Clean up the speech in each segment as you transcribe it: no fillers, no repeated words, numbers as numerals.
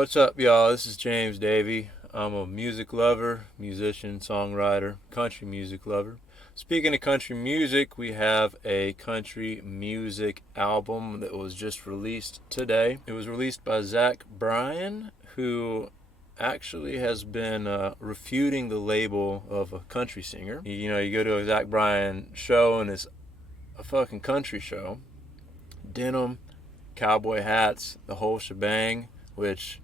What's up, y'all? This is James Davy. I'm a music lover, musician, songwriter, country music lover. Speaking of country music, we have a country music album that was just released today. It was released by Bryan, who actually has been refuting the label of a country singer. You go to a Bryan show and it's a fucking country show. Denim, cowboy hats, the whole shebang, which,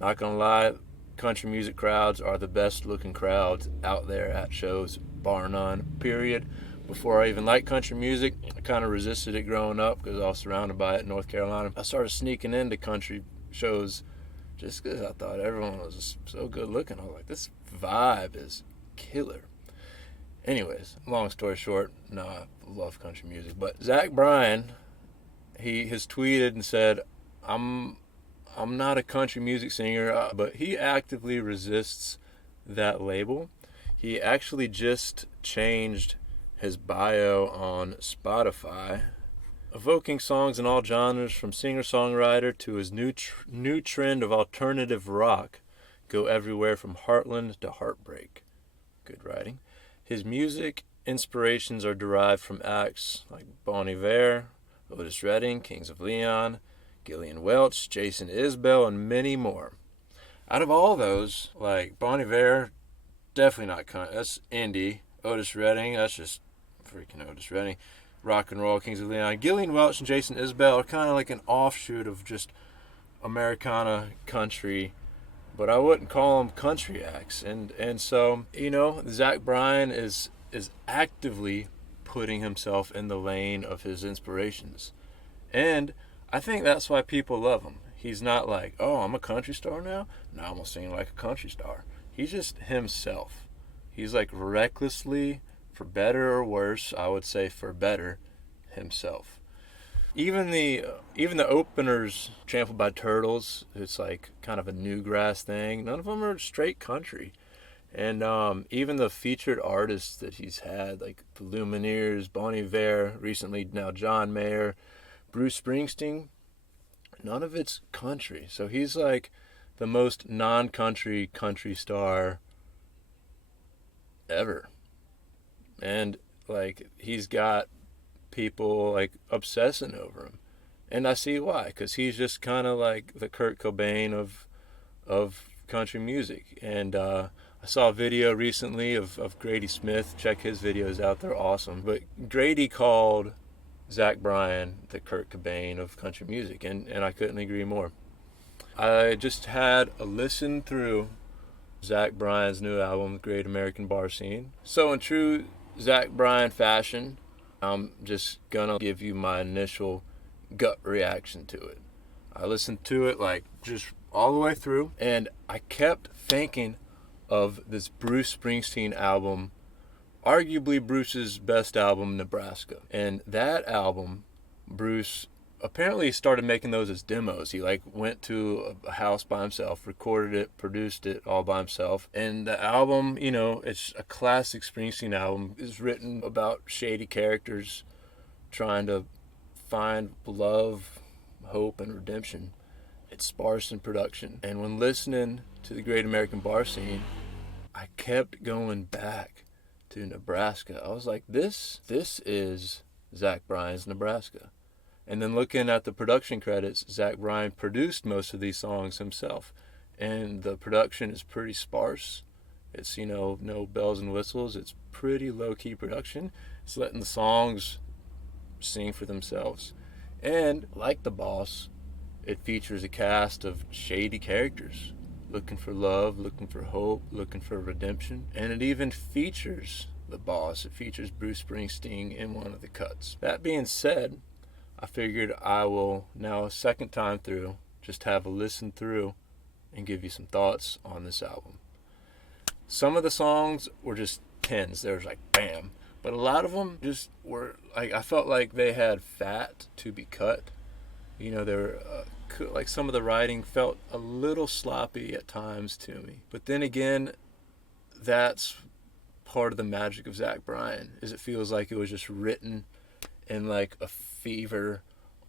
not gonna lie, country music crowds are the best looking crowds out there at shows, bar none, period. Before I even liked country music, I kind of resisted it growing up because I was surrounded by it in North Carolina. I started sneaking into country shows just because I thought everyone was just so good looking. I was like, this vibe is killer. Anyways, long story short, no, I love country music. But Bryan, he has tweeted and said, I'm not a country music singer, but he actively resists that label. He actually just changed his bio on Spotify, evoking songs in all genres from singer-songwriter to his new trend of alternative rock. Go everywhere from Heartland to Heartbreak. Good writing. His music inspirations are derived from acts like Bon Iver, Otis Redding, Kings of Leon, Gillian Welch, Jason Isbell, and many more. Out of all those, like Bon Iver, definitely not country. That's indie. Otis Redding, that's just freaking Otis Redding. Rock and roll, Kings of Leon. Gillian Welch and Jason Isbell are kind of like an offshoot of just Americana country, but I wouldn't call them country acts. And so, Bryan is actively putting himself in the lane of his inspirations. And I think that's why people love him. He's not like, oh, I'm a country star now? Now I'm going to sing like a country star. He's just himself. He's like recklessly, for better or worse, I would say for better, himself. Even the openers, Trampled by Turtles, it's like kind of a newgrass thing. None of them are straight country. And even the featured artists that he's had, like the Lumineers, Bon Iver, recently now John Mayer, Bruce Springsteen, none of it's country. So he's like the most non-country country star ever. And like he's got people like obsessing over him. And I see why, because he's just kind of like the Kurt Cobain of country music. And I saw a video recently of Grady Smith. Check his videos out, they're awesome. But Grady called Bryan the Kurt Cobain of country music, and I couldn't agree more. I just had a listen through Bryan's new album, The Great American Bar Scene. So in true Bryan fashion, I'm just gonna give you my initial gut reaction to it. I listened to it like just all the way through, and I kept thinking of this Bruce Springsteen album, arguably Bruce's best album, Nebraska. And that album, Bruce apparently started making those as demos. He like went to a house by himself, recorded it, produced it all by himself. And the album, it's a classic Springsteen album. It's written about shady characters trying to find love, hope, and redemption. It's sparse in production. And when listening to The Great American Bar Scene, I kept going back to Nebraska. I was like, this is Bryan's Nebraska. And then looking at the production credits, Bryan produced most of these songs himself. And the production is pretty sparse. It's, no bells and whistles. It's pretty low-key production. It's letting the songs sing for themselves. And like The Boss, it features a cast of shady characters looking for love, looking for hope, looking for redemption. And it even features The Boss. It features Bruce Springsteen in one of the cuts. That being said, I figured I will now, a second time through, just have a listen through and give you some thoughts on this album. Some of the songs were just 10s. There was like bam. But a lot of them just were like, I felt like they had fat to be cut. They were like some of the writing felt a little sloppy at times to me. But then again, that's part of the magic of Bryan, is it feels like it was just written in like a fever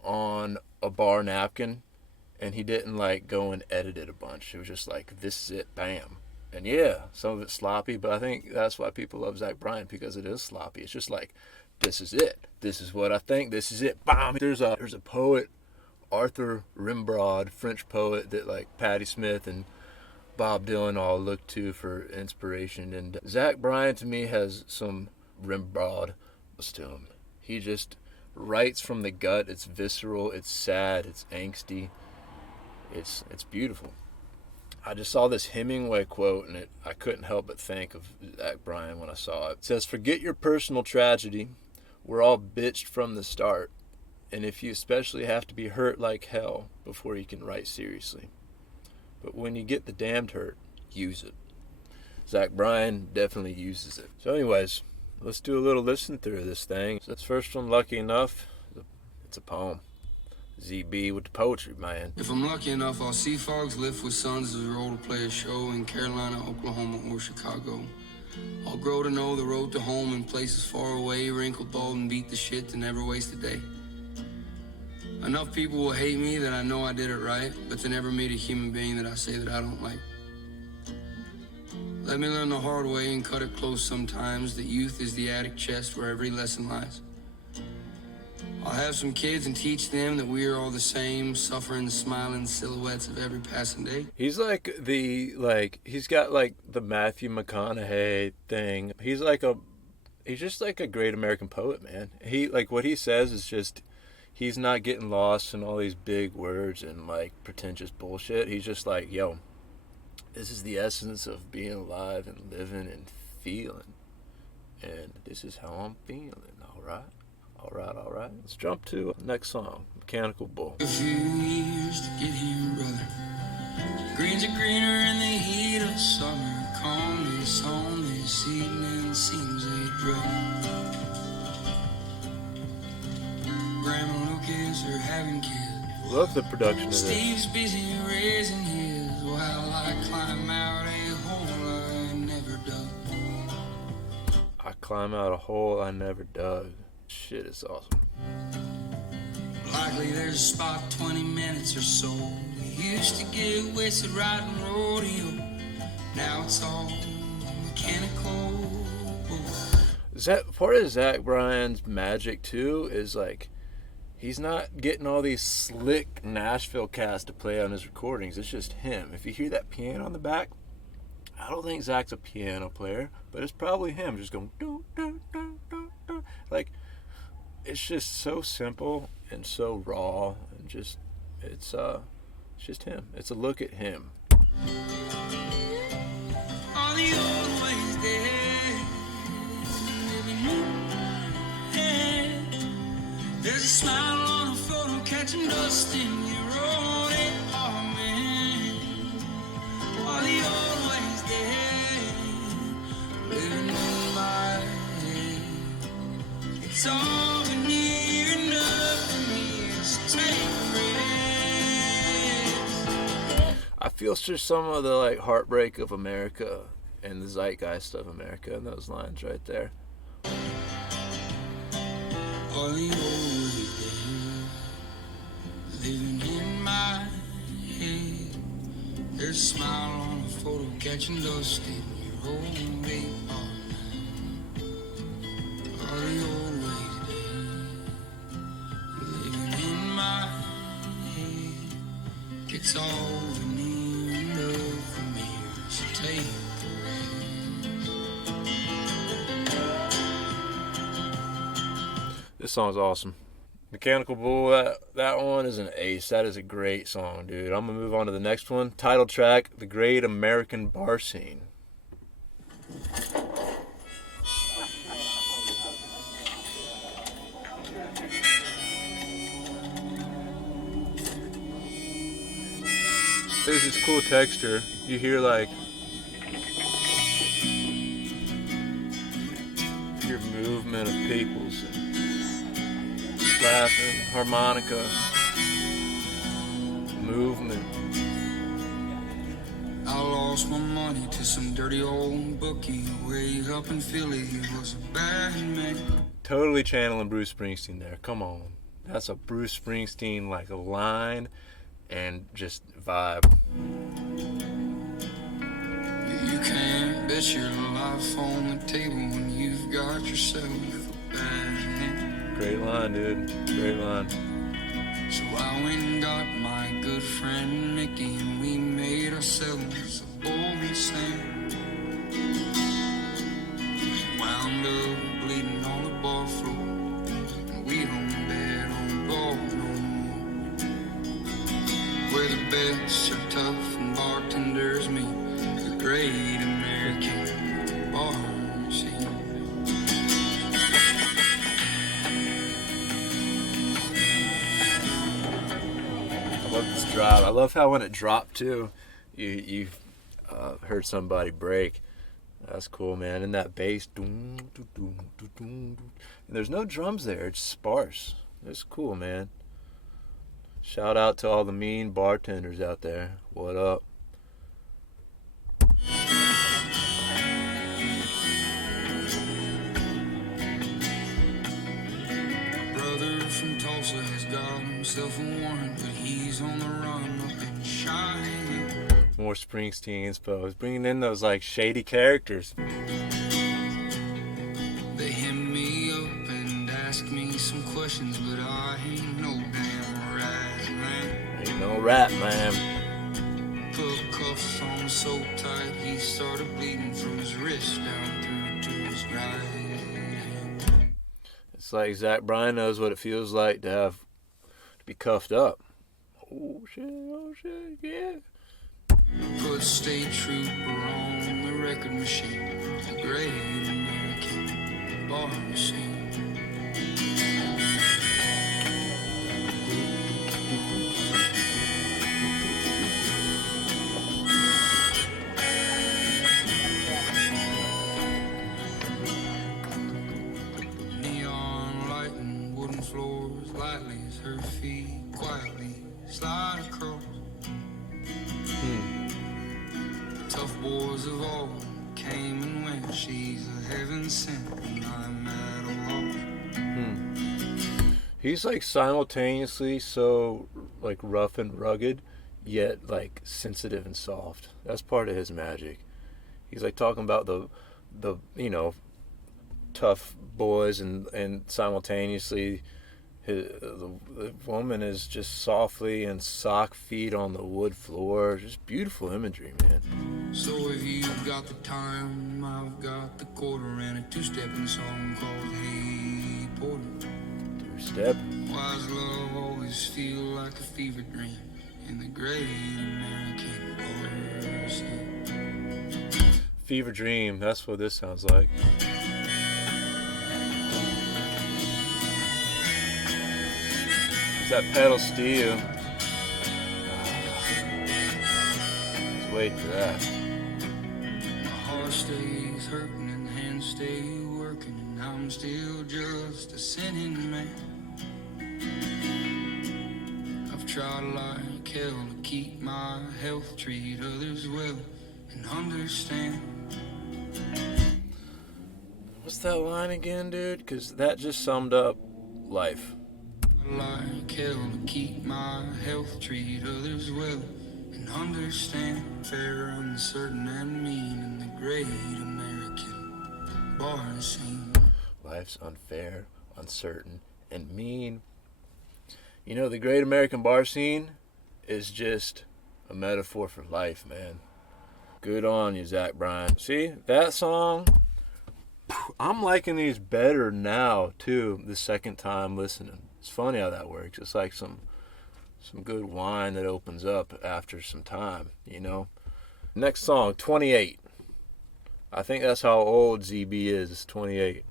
on a bar napkin, and he didn't like go and edit it a bunch. It was just like, this is it, bam. And yeah, some of it's sloppy, but I think that's why people love Zach Bryan, because it is sloppy. It's just like, this is it. This is what I think. This is it. Bam. There's a poet, Arthur Rimbaud, French poet, that like Patti Smith and Bob Dylan all look to for inspiration. And Zach Bryan to me has some Rimbaud to him. He just writes from the gut. It's visceral. It's sad. It's angsty. It's beautiful. I just saw this Hemingway quote, and I couldn't help but think of Zach Bryan when I saw it. It says, "Forget your personal tragedy. We're all bitched from the start. And if you especially have to be hurt like hell before you can write seriously. But when you get the damned hurt, use it." Zach Bryan definitely uses it. So anyways, let's do a little listen through of this thing. So this first one, lucky enough, it's a poem. ZB with the poetry, man. If I'm lucky enough, I'll see fogs lift with suns as we roll to play a show in Carolina, Oklahoma, or Chicago. I'll grow to know the road to home in places far away, wrinkled, bald, and beat the shit to never waste a day. Enough people will hate me that I know I did it right, but to never meet a human being that I say that I don't like. Let me learn the hard way and cut it close sometimes, that youth is the attic chest where every lesson lies. I'll have some kids and teach them that we are all the same, suffering, smiling silhouettes of every passing day. He's he's got like the Matthew McConaughey thing. He's just like a great American poet, man. He, like, what he says is just, he's not getting lost in all these big words and like pretentious bullshit. He's just like, yo, this is the essence of being alive and living and feeling. And this is how I'm feeling, all right? All right. Let's jump to next song, Mechanical Bull. A few years to get here, brother. Greens are greener in the heat of summer. Calmness on this evening seems a drug. Grandma and Lucas are having kids. Love the production of this. Steve's busy raising his while I climb out a hole I never dug. I climb out a hole I never dug. Shit is awesome. Likely there's a spot 20 minutes or so. We used to get wasted riding rodeo. Now it's all mechanical. Part of Zach Bryan's magic too is like, he's not getting all these slick Nashville cats to play on his recordings. It's just him. If you hear that piano on the back, I don't think Zach's a piano player, but it's probably him just going do do do do do. Like, it's just so simple and so raw, and just it's just him. It's a look at him. All the old ways there, there's a smile on a photo catching dust in your own apartment. All the old ways there, living in my head. It's all near enough for me to take risks. I feel just some of the like heartbreak of America and the zeitgeist of America in those lines right there. All the old ways there, living in my head. There's a smile on a photo catching dust in your own apartment. All the old ways there, living in my head. It's all near enough for me to take. This song's awesome. Mechanical Bull, that one is an ace. That is a great song, dude. I'm gonna move on to the next one. Title track, The Great American Bar Scene. There's this cool texture. You hear like your movement of peoples and laughing, harmonica, movement. I lost my money to some dirty old bookie way up in Philly. He was a bad man. Totally channeling Bruce Springsteen there. Come on. That's a Bruce Springsteen like a line. and just vibe. You can't bet your life on the table when you've got yourself a bad hand. Great line, dude. Great line. So I went and got my good friend Mickey, and we made ourselves a bowl of sand. Wound up bleeding on the bar floor, and we don't bet on ball no more. Where the bets are tough and bartenders meet, the great American bar scene. I love this drop. I love how when it dropped too, you heard somebody break. That's cool, man. And that bass, and there's no drums there. It's sparse. It's cool, man. Shout out to all the mean bartenders out there. What up? Brother from Tulsa has got himself a warrant, but he's on the run up in Cheyenne. More Springsteen inspo. Bringing in those like shady characters. They hem me up and ask me some questions, but I ain't no damn rat, man. Ain't no rat, man. Put cuffs on so tight he started bleeding from his wrist down through to his right hand. It's like Zach Bryan knows what it feels like to be cuffed up. Oh shit, yeah. Put State Trooper on the record machine, the great American bar scene. Neon light and wooden floors, lightly as her feet quietly slide across. Tough boys of all came and went. She's a heaven sent, and I'm at a loss. He's like simultaneously so like rough and rugged, yet like sensitive and soft. That's part of his magic. He's like talking about the tough boys, and simultaneously the woman is just softly and sock feet on the wood floor. Just beautiful imagery, man. So if you've got the time, I've got the quarter and a two-stepping song called Hey Porter. Two-step. Why does love always feel like a fever dream in the great American bar scene? Fever dream. That's what this sounds like. That pedal steel. Let's wait for that. My heart stays hurting and hands stay working, and I'm still just a sinning man. I've tried like hell to keep my health, treat others well, and understand. What's that line again, dude? Because that just summed up life. Like hell to keep my health, treat others well, and understand. Fair, uncertain, and mean in the great American bar scene. Life's unfair, uncertain, and mean. You know, the great American bar scene is just a metaphor for life, man. Good on you, Zach Bryan. See, that song, I'm liking these better now, too, the second time listening. It's funny how that works. It's like some good wine that opens up after some time, you know? Next song, 28. I think that's how old ZB is, 28.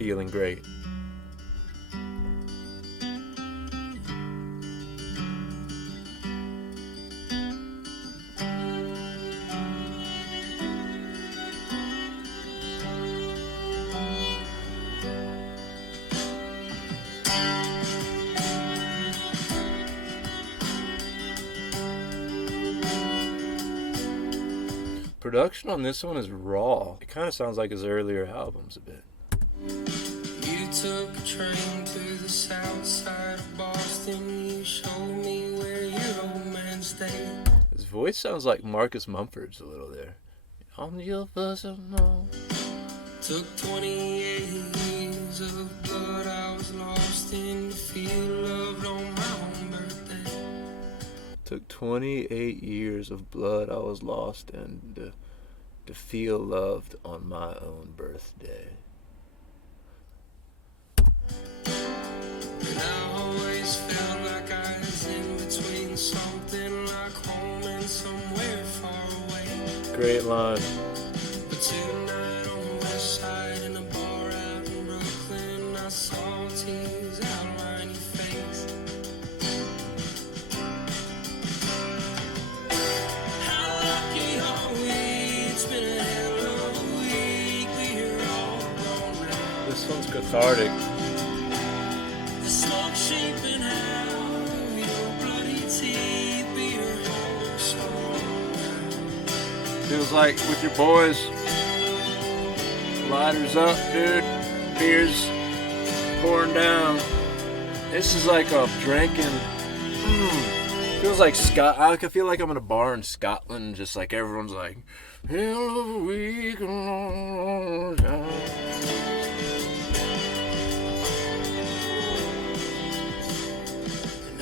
Feeling great. Production on this one is raw. It kind of sounds like his earlier albums a bit. You took a train to the south side of Boston. You showed me where your old stay. His voice sounds like Marcus Mumford's a little there. On your bosom, no. Took 28 years of blood, I was lost in to feel loved on my own birthday. Took 28 years of blood, I was lost and to feel loved on my own birthday. And I always felt like I was in between something like home and somewhere far away. Great line. But tonight on the west side in a bar out in Brooklyn, I saw tears outline your face. How lucky are we? It's been a hell of a week. We're all grown now. This one's cathartic. The smoke shaping out your bloody teeth. We're all small now. Feels like with your boys. Lighters up, dude. Beers pouring down. This is like a drinking. Feels like I feel like I'm in a bar in Scotland, just like everyone's like, hell of a week. And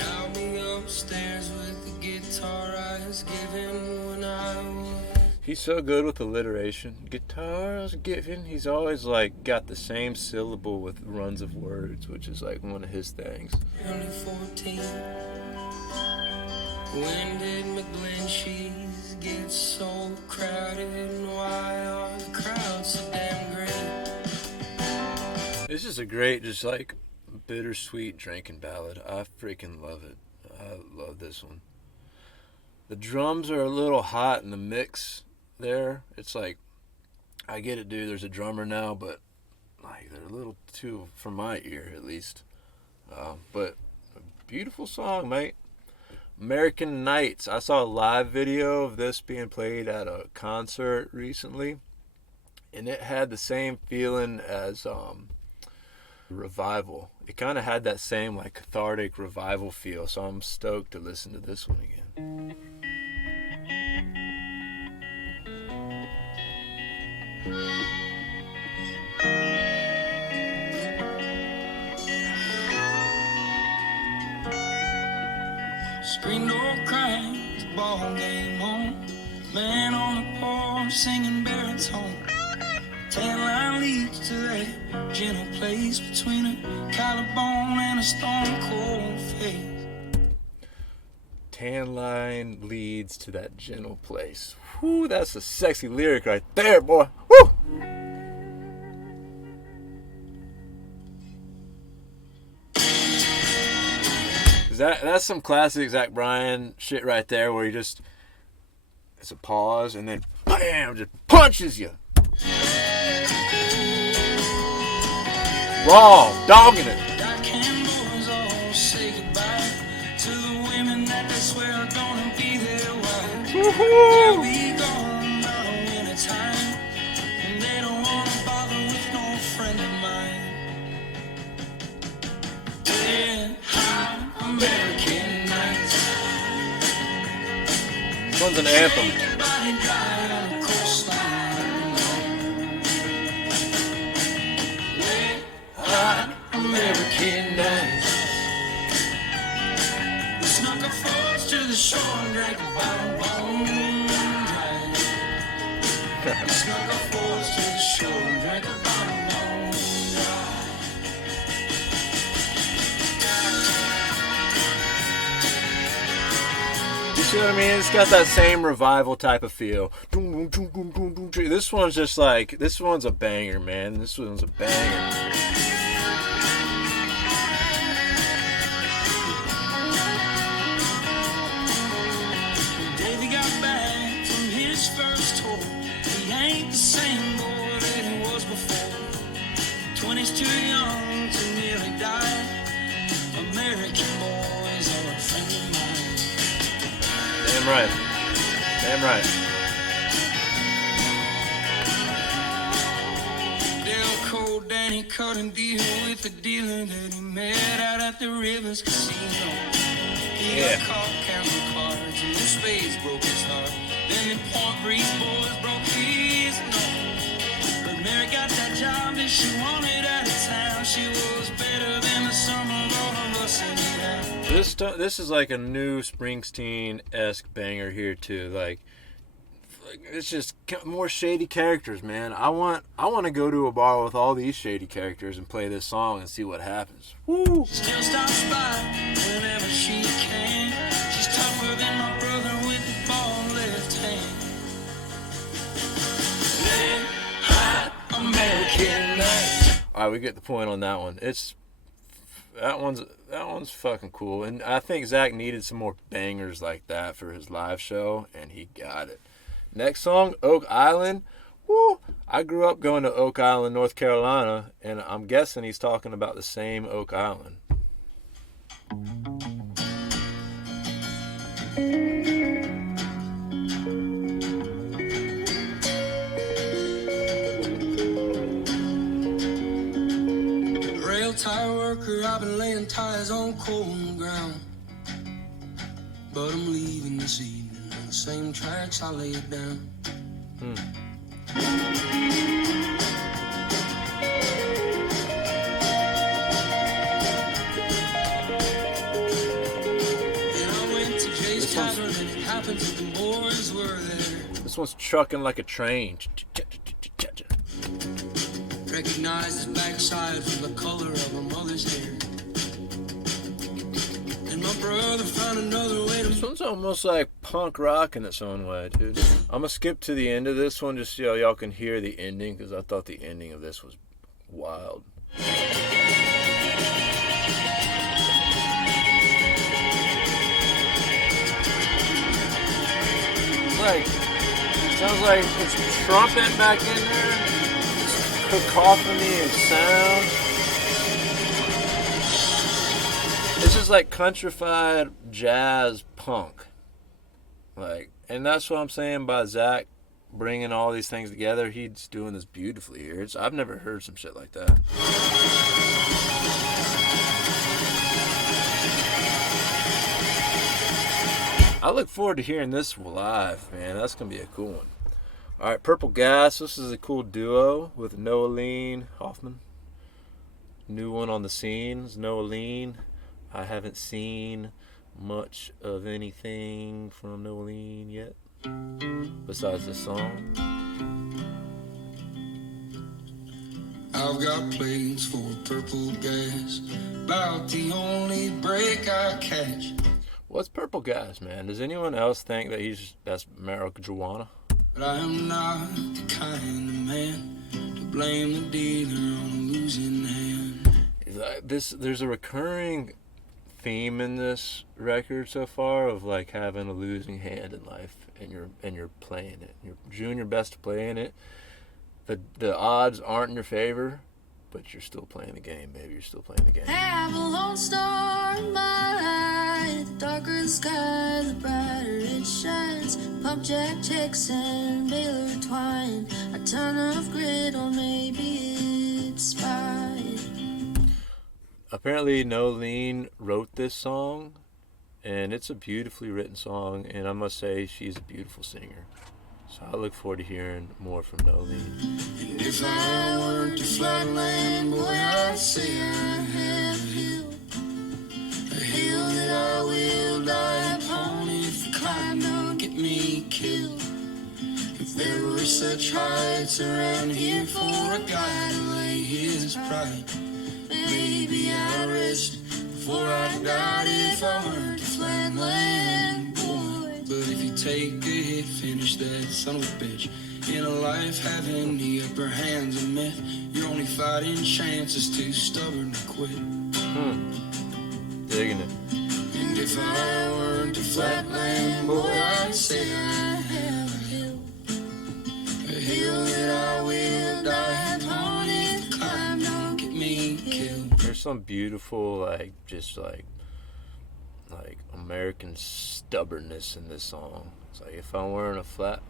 I'll be upstairs with the guitar I was given when I was. He's so good with alliteration. Guitars given. He's always like got the same syllable with runs of words, which is like one of his things. Only 14. When did McGlinchey's get so crowded? And why are the crowds so damn great? This is a great, just like bittersweet drinking ballad. I freaking love it. I love this one. The drums are a little hot in the mix there. It's like, I get it, dude. There's a drummer now, but like they're a little too, for my ear at least. But a beautiful song, mate. American Nights. I saw a live video of this being played at a concert recently, and it had the same feeling as Revival. It kind of had that same like cathartic Revival feel, so I'm stoked to listen to this one again. Screen door cracked, ball game on. Man on the porch singing baritone. Tan line leads to that gentle place between a collarbone and a stone cold face. Tan line leads to that gentle place. Whew, that's a sexy lyric right there, boy. Woo! That's some classic Zach Bryan shit right there, where he just, it's a pause and then bam, just punches you. Raw, dogging it. Got candles all say goodbye to the women that they swear are gonna be their wives. They'll be gone by the winter time, and they don't wanna bother with no friend of mine. Red hot American nights. This one's an anthem. Everybody dry on the coastline. Red hot American nights. We snuck our forks to the shore and drank a bottle bone dry. We snuck our forks to the shore and drank a bottle bone dry. You see what I mean? It's got that same Revival type of feel. This one's just like, this one's a banger, man. This one's a banger. Davy got back from his first tour. He ain't the same boy that he was before. 20's too young to nearly die. American boys are a friend of mine. Damn right. Damn right. Delco Danny he cut a deal with the dealer that he met out at the Rivers Casino. He got caught counting cards and the spades broke his heart. Then the Point Breeze boys broke his nose. But Mary got that job that she wanted out of town. She was better than the sum of all of us anyhow. This is like a new Springsteen-esque banger here too. Like it's just more shady characters, man. I want to go to a bar with all these shady characters and play this song and see what happens. Woo! Still stops by whenever she can. She's tougher than my brother with the ball left hand. Red hot American night. All right, we get the point on that one. That one's fucking cool, and I think Zach needed some more bangers like that for his live show, and he got it. Next song, Oak Island. Woo! I grew up going to Oak Island, North Carolina, and I'm guessing he's talking about the same Oak Island. Rail tire worker, I've been laying tires on cold ground. But I'm leaving this evening on the same tracks I laid down. This one's trucking like a train. Recognize his backside from the color of my mother's hair. And my brother found another way to... This one's almost like punk rock in its own way, dude. I'm gonna skip to the end of this one just so y'all can hear the ending, because I thought the ending of this was wild. Sounds like it's trumpet back in there, cacophony and sound. This is like countrified jazz punk, and that's what I'm saying by Zach bringing all these things together. He's doing this beautifully here. I've never heard some shit like that. I look forward to hearing this live, man. That's going to be a cool one. All right, Purple Gas. This is a cool duo with Noeline Hoffman. New one on the scenes, Noeline. I haven't seen much of anything from Noeline yet, besides this song. I've got planes for purple gas, about the only break I catch. What's Purple Gas, man? Does anyone else think that that's marijuana? But I am not the kind of man to blame the dealer on a losing hand. There's a recurring theme in this record so far of like having a losing hand in life, and you're playing it. You're doing your best to playing it. The odds aren't in your favor, but you're still playing the game, baby. You're still playing the game. I have a lone star in my life. The darker the sky, the brighter it shines. Pump jack chicks and baler twine. A ton of grit, or maybe it's spine. Apparently, Noeline wrote this song, and it's a beautifully written song, and I must say she's a beautiful singer. So I look forward to hearing more from Noeline. And if I weren't to flatland, boy, I'd say I have a hill that I will die upon. If the climb don't get me killed, if there were such heights around here for a guy to lay his pride, maybe I'd rest before I died if I weren't to flatland, boy. But if you take a hit, finish that son of a bitch. In a life having the upper hand's a myth. Your only fighting chance is too stubborn to quit. Digging it. And if I weren't to flatland, boy, I'd say I have a hill that I will die upon. If the climb don't get me killed. There's some beautiful, just American stubbornness in this song. It's like if I were in a flat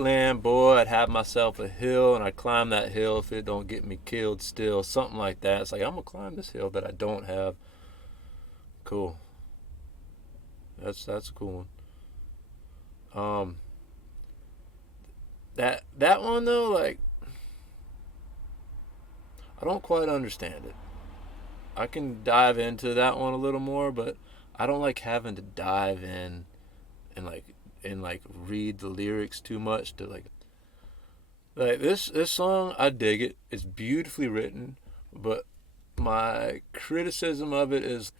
land, boy, I'd have myself a hill and I'd climb that hill if it don't get me killed still. Something like that. It's like I'm gonna climb this hill that I don't have. Cool. That's a cool one. That one though, like I don't quite understand it. I can dive into that one a little more, but I don't like having to dive in and read the lyrics too much to like this song. I dig it. It's beautifully written, but my criticism of it is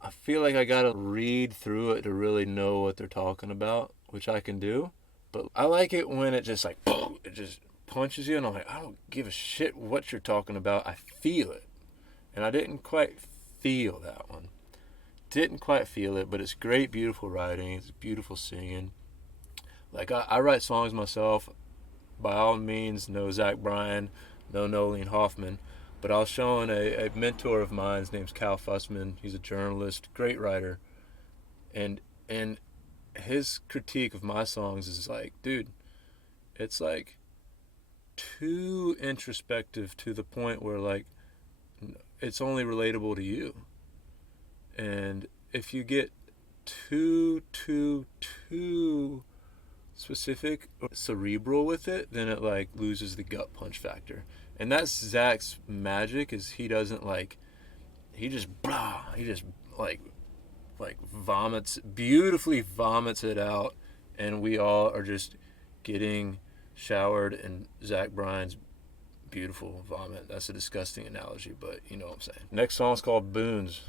I feel like I gotta read through it to really know what they're talking about, which I can do. But I like it when it just like it just punches you, and I'm like, I don't give a shit what you're talking about. I feel it, and I didn't quite feel that one. Didn't quite feel it, but it's great, beautiful writing. It's beautiful singing. Like I write songs myself. By all means, no Zach Bryan, no Nolene Hoffman. But I was showing a mentor of mine. His name's Cal Fussman. He's a journalist, great writer, and his critique of my songs is like, dude, it's like too introspective to the point where like it's only relatable to you. And if you get too specific or cerebral with it, then it like loses the gut punch factor. And that's Zach's magic, is he doesn't like, he just like beautifully vomits it out, and we all are just getting showered in Zach Bryan's beautiful vomit. That's a disgusting analogy, but you know what I'm saying. Next song's called Boons.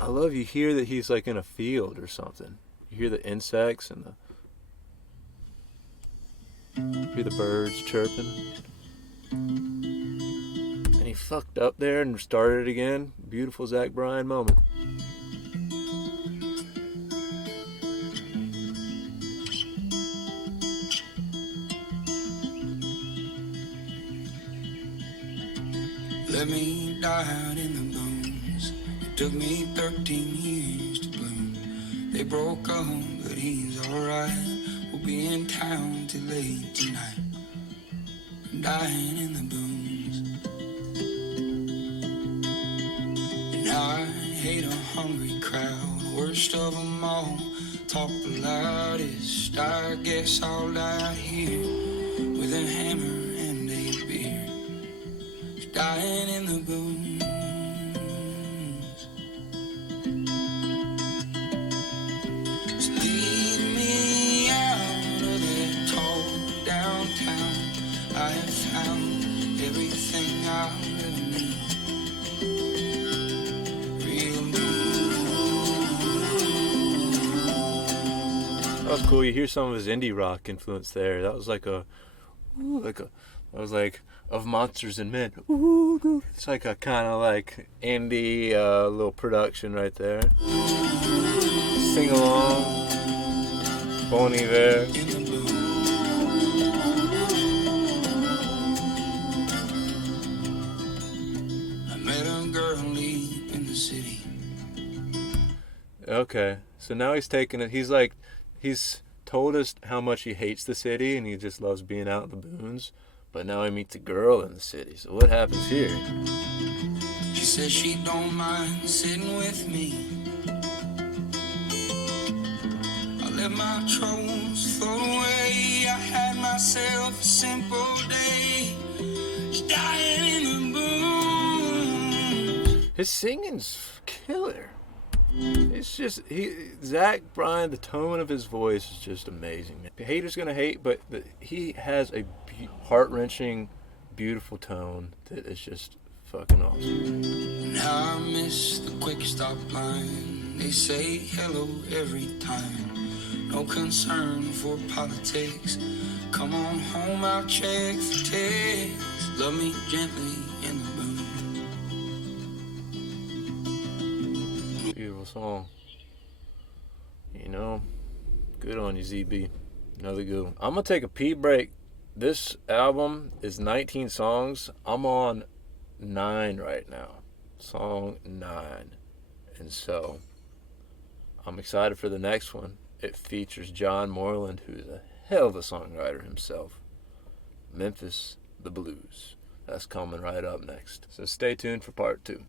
I love you hear that he's like in a field or something. You hear the insects and you hear the birds chirping. And he fucked up there and started again. Beautiful Zach Bryan moment. Let me die out in the bones. It took me 13 years to bloom. They broke up, but he's alright. We'll be in town till late tonight. I'm dying in the bones. And now I hate a hungry crowd. Worst of them all, talk the loudest. I guess I'll die here with a hammer and a beer. Dying in the bones. So lead me out of that tall downtown. I have found everything I'll ever need. Real That was cool. You hear some of his indie rock influence there. That was like I was like, of Monsters and Men. Ooh, it's like a kind of like indie little production right there. Sing along. Bon Iver. I met a girl leave in the city. Okay, so now he's taking it. He's told us how much he hates the city and he just loves being out in the boons. But now he meets a girl in the city. So what happens here? She says she don't mind sitting with me. I let my troubles float away. I had myself a simple day. She's dying in the boom. His singing's killer. It's just Zach Bryan. The tone of his voice is just amazing. Man. The haters gonna hate, but he has a heart-wrenching, beautiful tone that is just fucking awesome. Now I miss the quick stop line. They say hello every time. No concern for politics. Come on home, I'll check for text. Love me gently in the boom. Beautiful song. You know, good on you, ZB. Another good one. I'm gonna take a pee break. This album is 19 songs. I'm on 9 right now. song 9. And so I'm excited for the next one. It features John Moreland, who's a hell of a songwriter himself. Memphis, the Blues. That's coming right up next. So stay tuned for part 2.